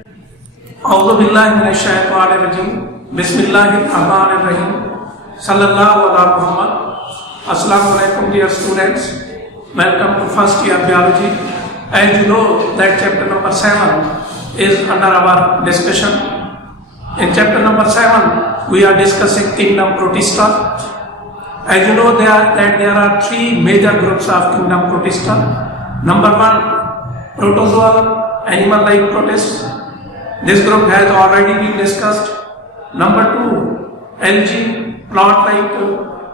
औज़ुबिल्लाहिमिनश्शैतानिर्रजीम बिस्मिल्लाहिर्रहमानिर्रहीम सल्लल्लाहु अला Muhammad. Assalamu alaikum dear students, welcome to first year biology. As you know that chapter number 7 is under our discussion. In chapter number 7 we are discussing kingdom Protista. As you know that there are three major groups of kingdom Protista. Number 1, protozoal animal-like protists. This group has already been discussed. Number 2, algae plant-like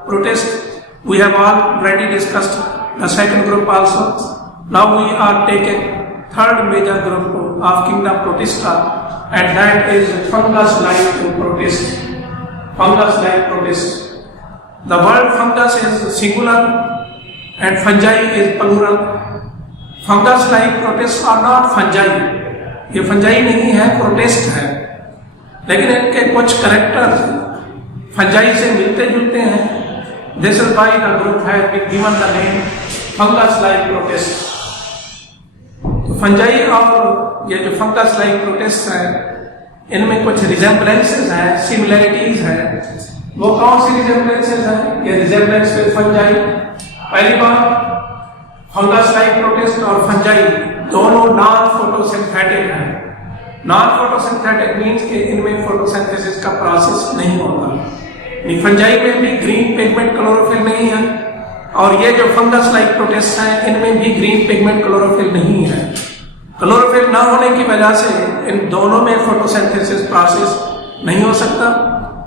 protists. We have already discussed the second group also. Now we are taking third major group of kingdom Protista, and that is fungus-like protists. Fungus-like protists. The word fungus is singular and fungi is plural. Fungus-like protists are not fungi. ये fungi नहीं है, protist है, लेकिन इनके कुछ character fungi से मिलते जुलते हैं. This is why the group has been given the name fungus-like protists. तो फंजाई और ये जो fungus-like protists है, इनमें कुछ resemblances हैं, similarities हैं. वो कौन सी resemblances हैं? ये resemblance with fungi. पहली बात, fungus-like protist और fungi दोनों नॉन फोटोसिंथेटिक हैं. नॉन फोटोसिंथेटिक मीन्स कि इनमें फोटोसिंथेसिस का प्रोसेस नहीं होता. फंजाई में भी ग्रीन पिगमेंट क्लोरोफिल नहीं है, और ये जो फंगस लाइक प्रोटिस्ट हैं इनमें भी ग्रीन पिगमेंट क्लोरोफिल नहीं है. क्लोरोफिल ना होने की वजह से इन दोनों में फोटोसिंथेसिस प्रोसेस नहीं हो सकता,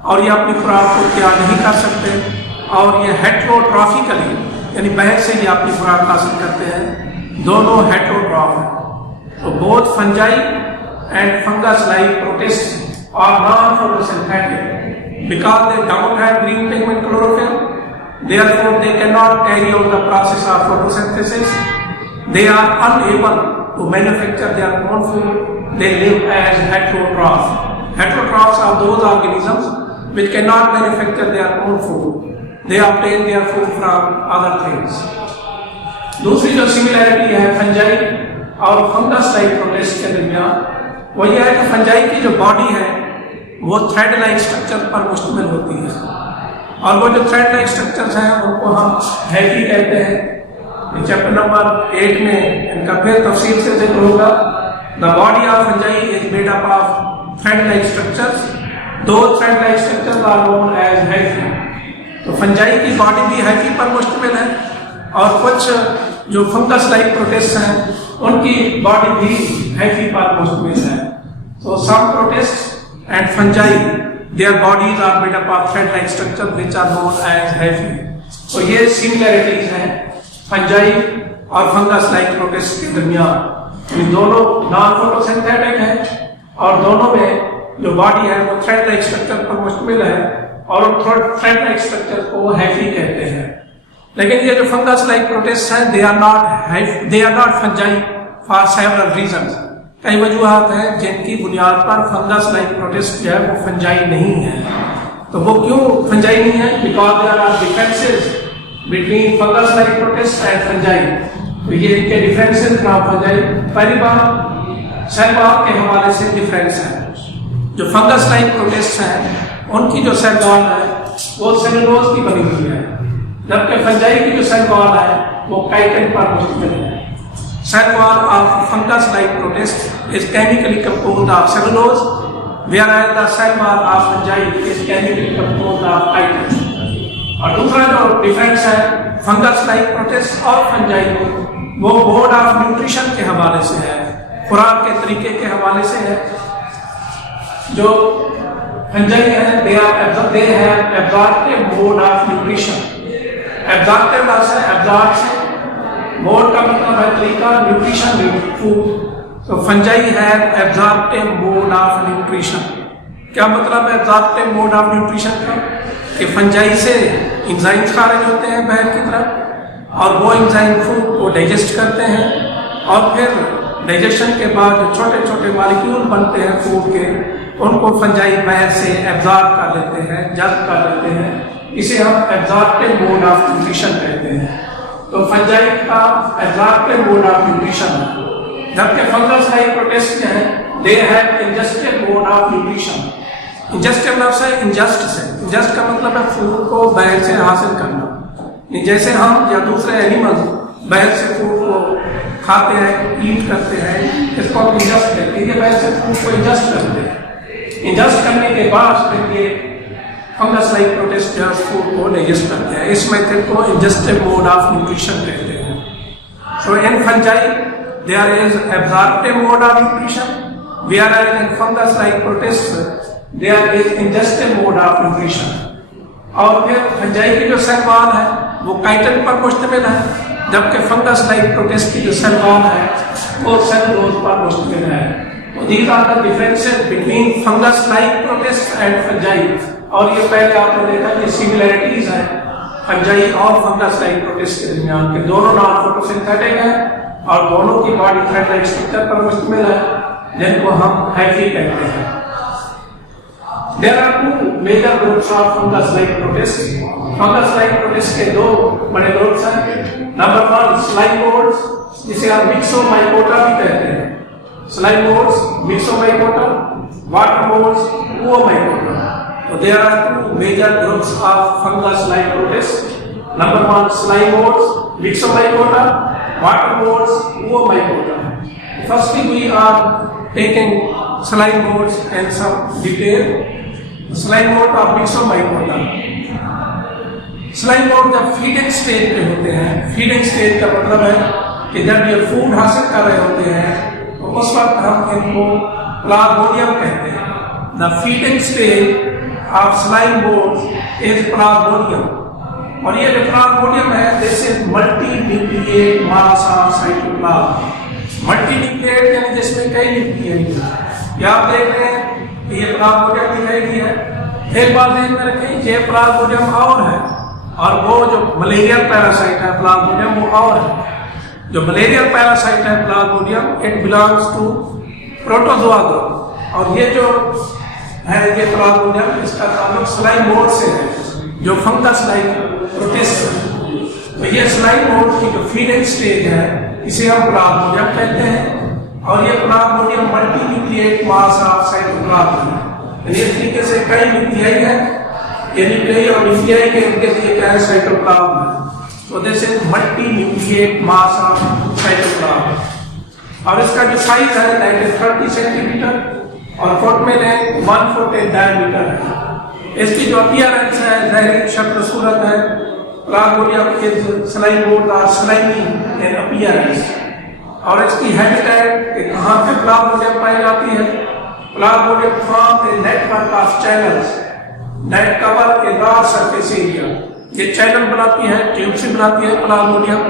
और ये अपनी खुराक को तैयार नहीं कर सकते, और ये हेट्रोट्रॉफिकली यानी बहर से ही अपनी खुराक हासिल करते हैं. दोनों हेट्रोट्रॉफ हैं. तो both fungi and fungus like protist are non photosynthetic because they don't have green pigment chlorophyll. Therefore they cannot carry out the process of photosynthesis. They are unable to manufacture their own food. They live as heterotrophs. Heterotrophs are those organisms which cannot manufacture their own food. They obtain their food from other things. दूसरी जो similarity है fungi और fungus like protist के दरमियान, वो यह है कि फंजाई की जो बॉडी है वो थ्रेड लाइक स्ट्रक्चर पर मुश्तमिल होती है, और वो जो थ्रेड लाइक स्ट्रक्चर्स हैं उनको हम हैफी कहते हैं. चैप्टर नंबर 8 में इनका फिर तफसील से जिक्र होगा. The body of fungi is made up of thread like structures. Two thread like structures are known as hyphae. तो फंजाई की बॉडी भी हैफी पर मुश्तमिल है, और कुछ जो फंगस लाइक प्रोटिस्ट हैं उनकी बॉडी भी हैफी पर मुश्तमिल है. तो सम protist and fungi, their bodies are made up of thread-like structure which are known as hyphae. तो ये similarities हैं fungi और fungus-like protists के दरमियान. ये दोनों non-photosynthetic हैं, और दोनों में जो body है वो thread-like structure पर मुश्तमिल है, और thread-like structure को hyphae कहते हैं. लेकिन ये जो fungus-like protists हैं they are not fungi for several reasons. कई वजूहात हैं जिनकी बुनियाद पर फंगस लाइक प्रोटिस्ट जो है वो फंजाई नहीं है. तो वो क्यों फंजाई नहीं है? Because there are differences between fungus like protist and fungi. तो ये इनके डिफरेंसेस फ्रॉम फंजाई. पहली बात, सेल वॉल के हवाले से डिफरेंस है. जो फंगस लाइक प्रोटिस्ट हैं उनकी जो सेल वॉल है वो सेलुलोज की बनी हुई है, जबकि फंजाई की जो सेल वॉल है वो काइटिन पर मुश्तमिल है. Cell wall of fungus-like protist is chemically composed of cellulose, whereas the cell wall of fungi is chemically composed of chitin. और दूसरा जो डिफरेंस है फंगस-like protist और fungi वो मोड ऑफ न्यूट्रिशन के हवाले से है, खुराक के तरीके के हवाले से है. जो fungi है they have absorptive mode of nutrition. Absorptive से absorb से मोड का मतलब है तरीका, न्यूट्रिशन फूड. तो फंजाई है एब्जॉर्प्टिव मोड ऑफ न्यूट्रिशन. क्या मतलब है एब्जॉर्प्टिव मोड ऑफ न्यूट्रिशन का? कि फंजाई से एंजाइम्स खारिज होते हैं बाहर की तरफ, और वो एंजाइम फूड को डाइजेस्ट करते हैं, और फिर डाइजेशन के बाद जो छोटे छोटे मॉलिक्यूल बनते हैं फूड के उनको फंजाई बाहर से एब्जॉर्ब कर लेते हैं, जज़्ब कर लेते हैं. इसे हम एब्जॉर्प्टिव मोड ऑफ न्यूट्रिशन कहते हैं. तो फंजाई का एब्जॉर्प्टिव मोड ऑफ न्यूट्रिशन है, जबकि फंगस लाइक प्रोटिस्ट है they have ingested mode of nutrition. Ingested लफ्ज़ है ingest से, ingest का मतलब है फूड को बाहर से हासिल करना। जैसे हम या दूसरे एनिमल्स बाहर से फूड को खाते हैं, ईट करते हैं, इसको हम ingest कहते हैं। बाहर से फूड को ingest करते हैं, ingest करने के बाद फिर ये फंगस लाइक प्रोटिस्ट फूड को डाइजेस्ट करते हैं। इस मेथड को ingestive mode of nutrition कहते हैं। So in fungi there is absorptive mode of nutrition, whereas in fungus like protists there is ingestive mode of nutrition. और फिर फंजाई की जो सेल वॉल है वो काइटिन पर मुश्तमिल है, जबकि फंगस लाइक प्रोटिस्ट की जो सेल वॉल है वो सेलुलोज पर मुश्तमिल है। तो these are the differences between fungus like protists and fungi। और ये पहले आपने देखा कि सिमिलैरिटीज है फंजाई और फंगस लाइक प्रोटिस्ट के दरमियान के, दोनों नॉन फोटोसिंथेटिक हैं और दोनों की बॉडी थ्रेड लाइक स्ट्रक्चर पर मुश्तमिल है, जिनको हम हैफी कहते हैं। There are two major groups of fungus like protists। Fungus like protist के दो बड़े ग्रुप्स हैं। नंबर 1 स्लाइम मोड्स, जिसे आप मिक्सोमाइकोटा भी कहते हैं। Slime moulds, myxomycota, water moulds, oomycota. So there are two major groups of fungus like protists. Number 1 slime modes, Myxomycota, water modes, Oomycota. Firstly, we are taking slime modes in some detail. Slime mode of Myxomycota. Slime mode जब feeding stage पे होते हैं, feeding stage का मतलब है कि जब ये फूड हासिल कर रहे होते हैं तो उस वक्त हम इनको प्लाज्मोडियम कहते हैं। The feeding stage of slime modes is plasmodium। और ये जो प्लाज्मोडियम है this is multinucleate mass of cytoplasm. Multinucleate यानी जिसमें कई न्यूक्लियस। या आप देख रहे हैं ये प्लाज्मोडियम दिखाई दी है। एक बात ध्यान में रखें, ये प्लाज्मोडियम और है और वो जो मलेरियल पैरासाइट है प्लाज्मोडियम वो और है। जो मलेरियल पैरासाइट है Plasmodium it belongs to protozoa group, और ये जो है ये प्लाज्मोडियम इसका ताल्लुक स्लाइम मोड से है जो फंगस लाइक प्रोटिस्ट है। तो ये स्लाइम मोड की जो फीडिंग स्टेज है इसे हम प्लाज्मोडियम कहते हैं, और ये प्लाज्मोडियम मल्टीन्यूक्लिएट मास ऑफ साइटोप्लाज्म है। इस तरीके से कई न्यूक्लियाई है, ये न्यूक्लियाई और न्यूक्लियाई के उनके लिए क्या है साइटोप्लाज्म है। तो this is multinucleate mass of cytoplasm. और इसका जो साइज है दैट इज 30 सेंटीमीटर और फुट में लें 1 फुट इन डायमीटर है। इसकी जो अपीयरेंस है ज़ाहिरी शक्ल सूरत है प्लाज्मोडियम इज स्लाइम मोड और स्लाइमी इन अपीयरेंस। और इसकी हैबिटेट कहाँ पे प्लाज्मोडियम पाई जाती है? Plasmodium form a network of channels that cover a large surface area. ये चैनल बनाती है, ट्यूब से बनाती है प्लाज्मोडियम,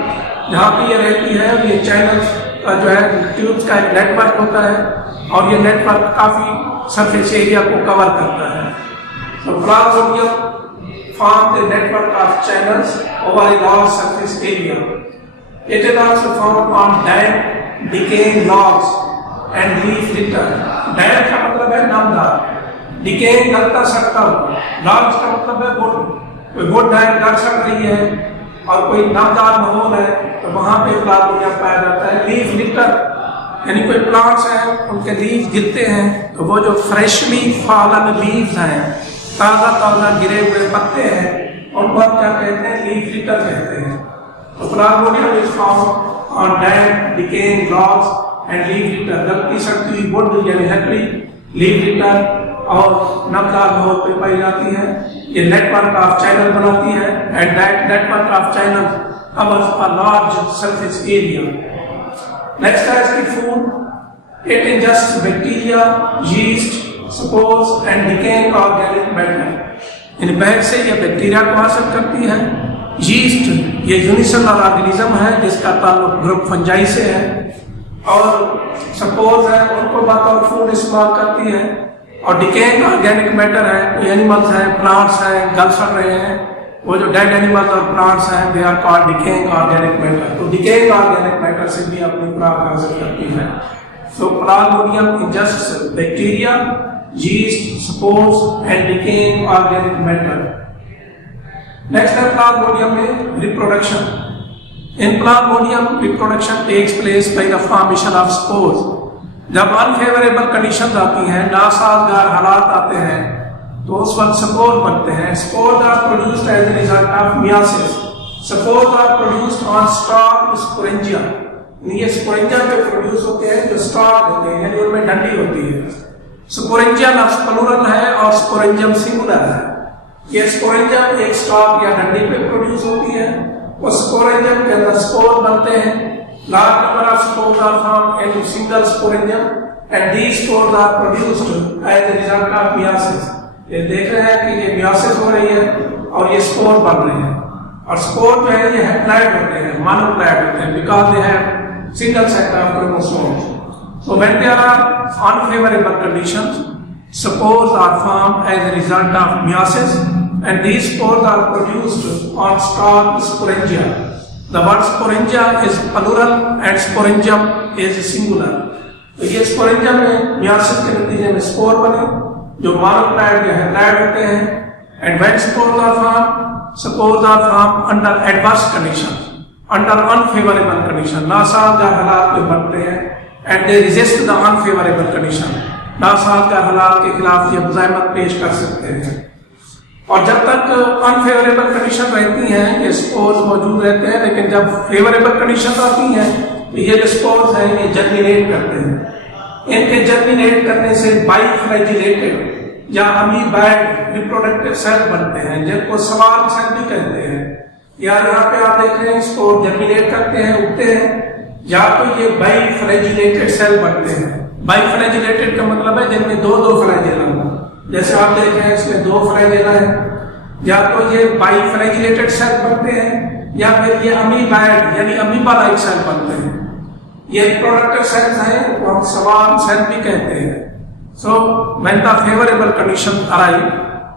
जहाँ पे ये रहती है ये चैनल्स का जो है ट्यूब्स का एक नेटवर्क होता है और ये नेटवर्क काफी सरफेस एरिया को कवर करता है। तो Plasmodium form the network of channels over a large surface area. It is also found on damp, decaying logs and leaf litter. Damp का मतलब है नमदार, decaying गलता सड़ता हुआ, logs का मतलब है wood, कोई wood है गल सड़ रही है और कोई नमदार माहौल है तो वहाँ पे प्लाज्मोडियम पाया जाता है। लीफ लिटर यानी कोई प्लांट्स हैं उनके लीव गिरते हैं तो वो जो फ्रेशली फॉलन लीव्स हैं, ताज़ा ताज़ा गिरे हुए पत्ते हैं, उनको आप क्या कहते हैं? लीफ लिटर कहते हैं। तो Plasmodium is found on damp, decaying logs and leaf litre. गलती सड़ती हुई वुड यानी लकड़ी, लीफ लिटर और नमदार माहौल पे पाई जाती है। ये नेटवर्क ऑफ चैनल बनाती है and that network of channel covers a large surface area. Next है इसकी food. It ingest bacteria, yeast, spores and decaying organic matter. In bag से ये बैक्टीरिया को हासिल करती है। यीस्ट ये यूनिसेलुलर ऑर्गेनिज्म है जिसका ताल्लुक ग्रुप फंजाई से है, और स्पोर्स है उनको बतौर फूड इस्तेमाल करती है। और डिकेइंग ऑर्गेनिक मैटर है, कोई एनिमल्स हैं, प्लांट्स हैं, गल सड़ रहे हैं, वो जो डेड एनिमल्स और प्लांट्स हैं they are called decaying organic matter. तो डिकेइंग ऑर्गेनिक मैटर से भी अपनी खुराक हासिल करती है। So Plasmodium ingests bacteria, yeast, spores and decaying organic matter. Next है Plasmodium में reproduction. In Plasmodium, reproduction takes place by the formation of spores. जब अनफेवरेबल कंडीशंस आती हैं, नासाजगार हालात आते हैं, तो उस वक्त स्पोर बनते हैं। Spores are produced as a result of meiosis. Spores are produced on stalk sporangia. ये स्पोरेंजिया पे प्रोड्यूस होते हैं जो स्टॉक होते हैं, यानी उनमें डंडी होती है। स्पोरेंजिया लफ्ज़ प्लूरल है और स्पोरेंजियम सिंगुलर है। ये स्पोरेंजियम एक स्टॉक या डंडी पे प्रोड्यूस होती है। उस स्पोरेंजियम के अंदर स्पोर बनते हैं। Large number of spores are formed into single sporangium and these spores are produced as a result of meiosis. ये देख रहे हैं कि ये meiosis हो रही है और ये स्पोर बन रहे हैं। और स्पोर जो है ये हैप्लॉइड होते हैं, मोनोप्लॉइड होते हैं, because they have single set of chromosomes. So when there are unfavorable conditions, spores are formed as a result of meiosis and these spores are produced on stalk sporangia. The word sporangia is plural and sporangium is singular. तो ये sporangium में meiosis के नतीजे में spore बने जो मोनोप्लॉइड या haploid होते हैं। And when spores are formed under adverse conditions, under unfavorable conditions, नासाजगार हालात में बनते हैं and they resist the unfavorable condition. नासाजगार हालात के खिलाफ ये मुज़ाहिमत पेश कर सकते हैं। और जब तक अनफेवरेबल कंडीशन रहती हैं ये स्पोर्स मौजूद रहते हैं, लेकिन जब फेवरेबल कंडीशन आती हैं तो ये जो स्पोर्स हैं ये जर्मिनेट करते हैं। इनके जर्मिनेट करने से बाइफ्लैजिलेटेड या अमीबाइड रिप्रोडक्टिव सेल बनते हैं, जिनको स्वार्म सेल भी कहते हैं। या यहाँ पे आप देख रहे हैं स्पोर जर्मिनेट करते हैं, उगते हैं, या तो ये बाइफ्लैजिलेटेड सेल बनते हैं। बाइफ्लैजिलेटेड का मतलब है जिनमें दो फ्लैजेला हो, जैसे आप देख रहे हैं इसमें दो फ्लैजेला है। या तो ये बाइफ्लैजिलेटेड सेल बनते हैं या फिर ये अमीबाइड यानी अमीबा लाइक सेल बनते हैं। ये रिप्रोडक्टिव सेल्स हैं, वो हम स्वार्म सेल भी कहते हैं। So when the favourable condition arrive,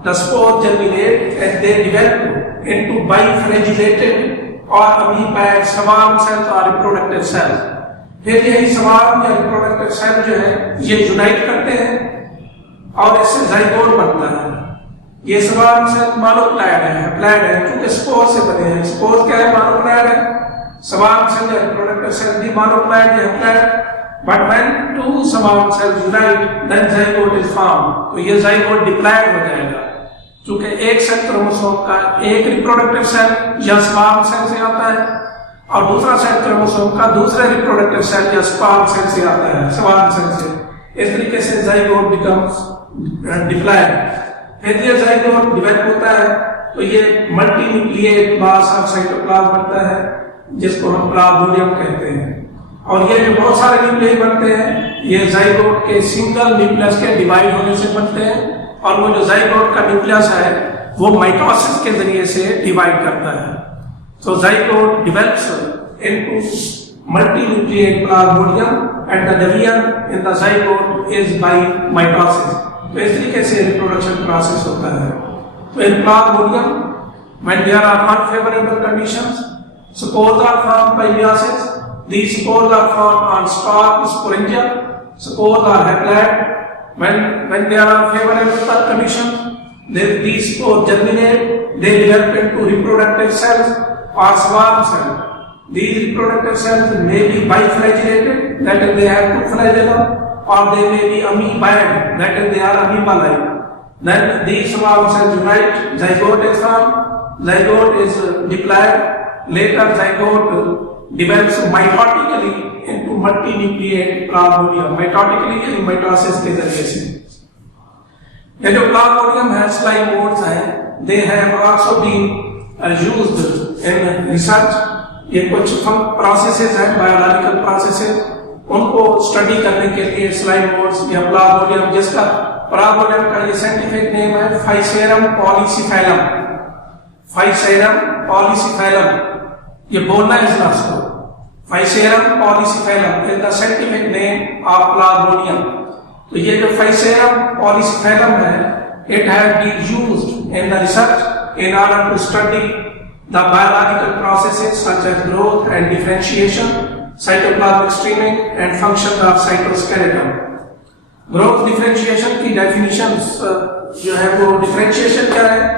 the spore germinate and they develop into biflagellated और अमीबाइड स्वार्म सेल्स और रिप्रोडक्टिव सेल्स। फिर यही स्वार्म या रिप्रोडक्टिव सेल जो है ये यूनाइट करते हैं और इससे जाइगोट बनता है। ये स्वार्म सेल मोनोप्लॉइड है, हैप्लॉइड है, क्योंकि स्पोर से बने हैं। स्पोर क्या है? मोनोप्लॉइड है। स्वार्म सेल या रिप्रोडक्टिव सेल भी मोनोप्लॉइड या haploid. But when two swarm cells unite then zygote is form. तो ये जाइगोट डिप्लॉइड हो जाएगा, क्योंकि एक सेल क्रोमोसोम का एक रिप्रोडक्टिव सेल या स्वार्म सेल से आता है और दूसरा सेल क्रोमोसोम का दूसरे रिप्रोडक्टिव सेल या स्वार्म सेल से आता है, स्वार्म सेल से। इस तरीके से जाइगोट बिकम्स डिप्लॉइड। फिर ये जाइगोट डेवलप होता है तो ये multi nucleate mass of cytoplasm बनता है, जिसको हम प्लाज्मोडियम कहते हैं। और ये जो बहुत सारे न्यूक्लियस बनते हैं ये जाइगोट के सिंगल न्यूक्लियस के डिवाइड होने से बनते हैं। और वो जो जाइगोट का न्यूक्लियस है वो माइटोसिस के जरिए से डिवाइड करता है। So zygote develops into multinucleate plasmodium and the division in the zygote is by mitosis. तो इस तरीके से रिप्रोडक्शन प्रोसेस होता है। तो in plasmodium, when there are unfavorable conditions, spores are formed by meiosis. These spores are formed on stalk sporangia. Spores are haploid. When there are favorable conditions, then these spores germinate. They develop into reproductive cells or swarm cell. These reproductive cells may be biflagellated, that is they have two flagella, or they may be amoeboid, that is they are amoeba-like. Then these swarm cells unite, zygote is formed, zygote is diploid, later zygote develops mitotically into multinucleate plasmodium, mitotically यानी mitosis के जरिए से। ये जो plasmodium है, slime modes हैं, they have also been used in research। ये कुछ प्रोसेसेस हैं, बायोलॉजिकल प्रोसेसेस, उनको स्टडी करने के लिए स्लाइम मोड्स या प्लाज्मोडियम, जिसका प्लाज्मोडियम का ये साइंटिफिक नेम है फाइसेरम पॉलीसिफेलम। फाइसेरम पॉलीसिफेलम, ये बोलना है इस लफ्ज को, Physarum polycephalum is the scientific name of plasmodium. तो ये जो फाइसेरम पॉलीसिफेलम है, it has been used in the research in order to study the biological processes such as growth and differentiation, cytoplasmic streaming and function of cytoskeleton. Growth differentiation की definitions जो है वो differentiation क्या है?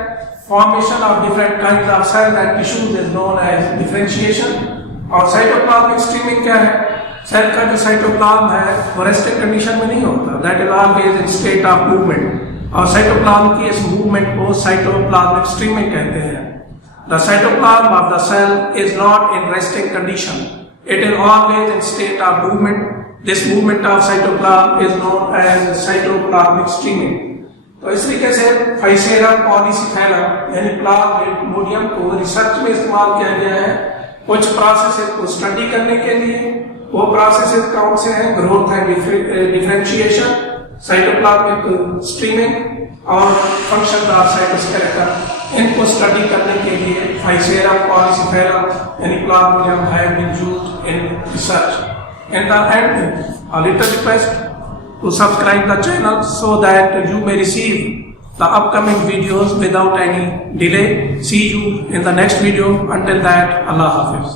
Formation of different kinds of cells and tissues is known as differentiation। और cytoplasmic streaming क्या है? Cell का जो साइटोप्लाज्म है वो रेस्टिंग कंडीशन में नहीं होता, that is always in state of movement, और साइटोप्लाज्म की इस मूवमेंट को साइटोप्लाज्मिक स्ट्रीमिंग कहते हैं। The cytoplasm of the cell is not in resting condition, it is always in state of movement. This movement of cytoplasm is known as cytoplasmic streaming. तो इस तरीके से फाइसेरम पॉलीसिफेरम यानी प्लाज्मोडियम को research में इस्तेमाल किया गया है कुछ प्रोसेसेस को स्टडी करने के लिए। वो प्रोसेसेस कौन से हैं? Growth and differentiation, cytoplasmic streaming और फंक्शन ऑफ साइटोस्केलेटन। इनको स्टडी करने के लिए फाइसेरम पॉलीसिफेरम यानी Plasmodium have been used in research. In the end, a little request to subscribe the channel so that you may receive the upcoming videos without any delay. See you in the next video. Until that, Allah Hafiz.